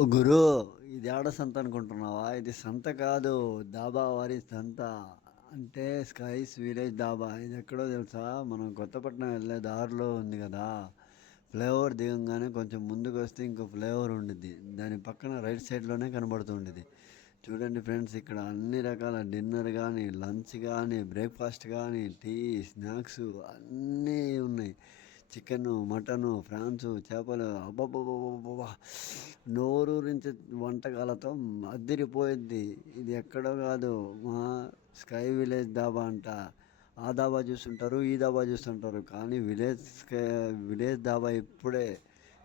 ఓ గురు, ఇది ఆడ సంత అనుకుంటున్నావా? ఇది సంత కాదు, దాబా వారి సంత. అంటే స్కైస్ విలేజ్ దాబా. ఇది ఎక్కడో తెలుసా? మనం కొత్తపట్నం వెళ్ళే దారిలో ఉంది కదా. ఫ్లేవర్ దిగంగానే కొంచెం ముందుకు వస్తే ఇంకో ఫ్లేవర్ ఉండిద్ది. దాని పక్కన రైట్ సైడ్లోనే కనబడుతుండేది. చూడండి ఫ్రెండ్స్, ఇక్కడ అన్ని రకాల డిన్నర్ కానీ, లంచ్ కానీ, బ్రేక్ఫాస్ట్ కానీ, టీ, స్నాక్స్ అన్నీ ఉన్నాయి. చికెను, మటను, ఫ్రాన్సు, చేపలు, అబ్బబ్బబ్బబ్బబ్బా! నోరూరించే వంటకాలతో అద్దిరిపోయిద్ది. ఇది ఎక్కడో కాదు, మా స్కై విలేజ్ దాబా అంట. ఆ దాబా చూస్తుంటారు, ఈ దాబా చూస్తుంటారు, కానీ విలేజ్ దాబా ఇప్పుడే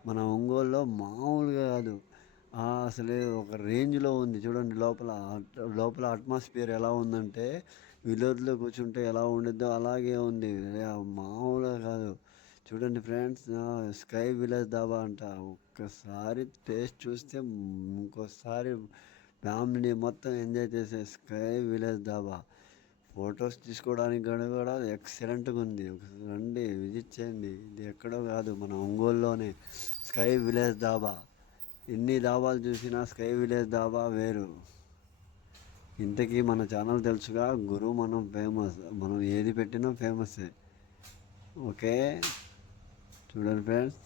మన ఒంగోలులో మామూలుగా కాదు. అసలు ఒక రేంజ్లో ఉంది. చూడండి లోపల, లోపల అట్మాస్ఫియర్ ఎలా ఉందంటే విలేజ్లో కూర్చుంటే ఎలా ఉండిద్దో అలాగే ఉంది. మామూలుగా కాదు. చూడండి ఫ్రెండ్స్, స్కై విలేజ్ దాబా అంట. ఒక్కసారి టేస్ట్ చూస్తే ఇంకోసారి ఫ్యామిలీ మొత్తం ఎంజాయ్ చేసే స్కై విలేజ్ దాబా. ఫొటోస్ తీసుకోవడానికి కూడా ఎక్సలెంట్గా ఉంది. ఒకసారి రండి, విజిట్ చేయండి. ఇది ఎక్కడో కాదు, మన ఒంగోలులోనే స్కై విలేజ్ దాబా. ఎన్ని దాబాలు చూసినా స్కై విలేజ్ దాబా వేరు. ఇంతకీ మన ఛానల్ తెలుసుగా గురు, మనం ఫేమస్. మనం ఏది పెట్టినా ఫేమస్సే. ఓకే, చూడండి ఫ్రెండ్స్.